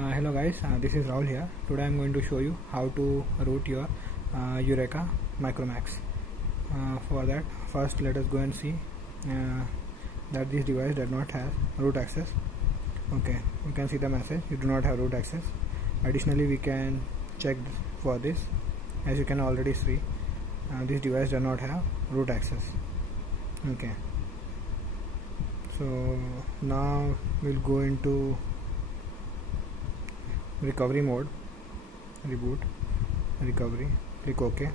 Hello guys, this is Rahul here. Today I am going to show you how to root your Eureka Micromax. For that, first let us go and see that this device does not have root access. Okay, you can see the message, you do not have root access. Additionally, we can check for this. As you can already see, this device does not have root access. Okay, so now we'll go into recovery mode, reboot, recovery, click OK.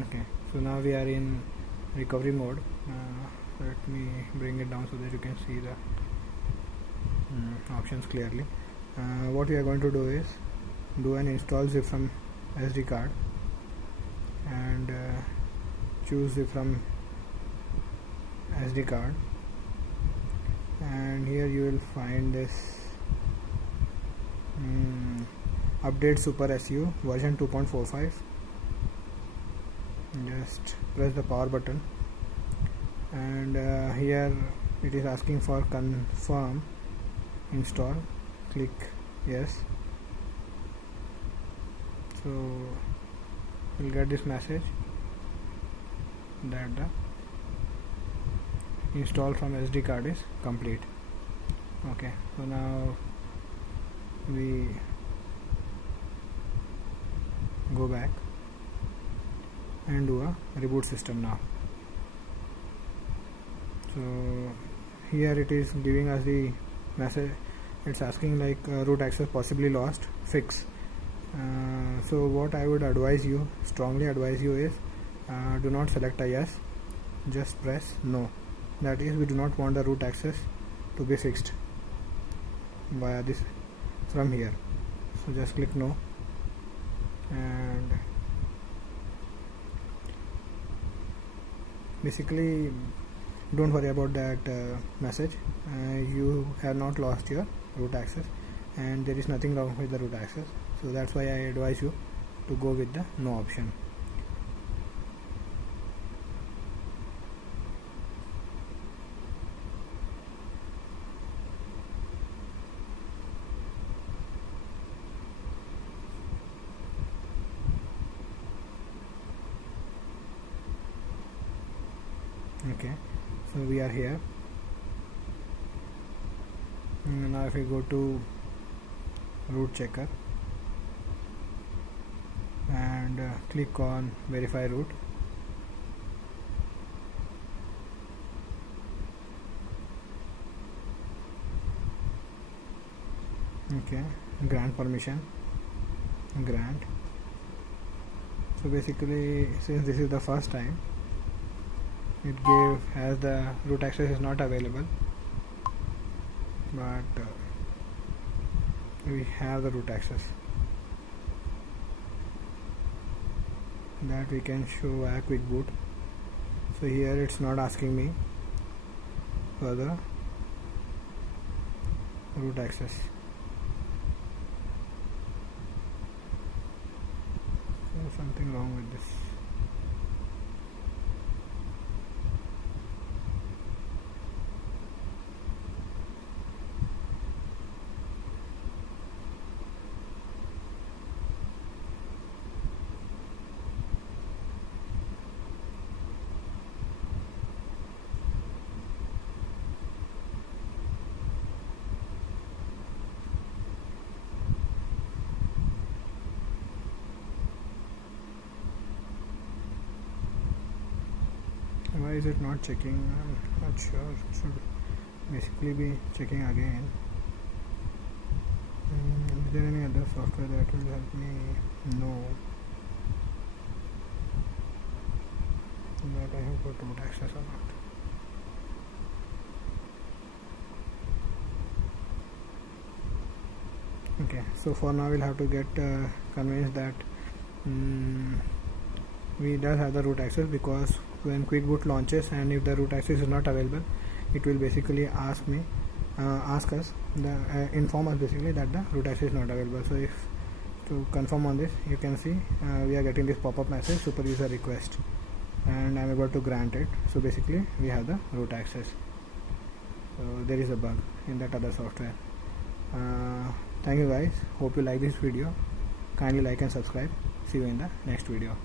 Okay, so now we are in recovery mode. Let me bring it down so that you can see the options clearly. What we are going to do is do an install zip from SD card and choose zip from SD card, and here you will find this update Super SU version 2.45. Just press the power button, and here it is asking for confirm install. Click yes. So we'll get this message that the install from SD card is complete. Okay, so now we go back and do a reboot system now. So here it is giving us the message. It's asking like root access possibly lost, fix. So what I would advise you, strongly advise you, is do not select a yes, just press no. That is, we do not want the root access to be fixed via this from here. So just click no, and basically don't worry about that message. You have not lost your root access and there is nothing wrong with the root access, so that's why I advise you to go with the no option. Okay, so we are here. Now if we go to root checker and click on verify root, okay, grant permission, grant. So basically, since this is the first time, it gave as the root access is not available, but we have the root access that we can show a quick boot. So here it's not asking me for the root access. There's something wrong with this. Why is it not checking? I'm not sure. It should basically be checking again. Is there any other software that will help me know that I have got root access or not? Okay, so for now we'll have to get convinced that we does have the root access, because when QuickBoot launches and if the root access is not available, it will basically ask us inform us basically that the root access is not available. So if to confirm on this, you can see we are getting this pop-up message, super user request, and I'm able to grant it. So basically we have the root access. So there is a bug in that other software. Thank you guys, hope you like this video. Kindly like and subscribe. See you in the next video.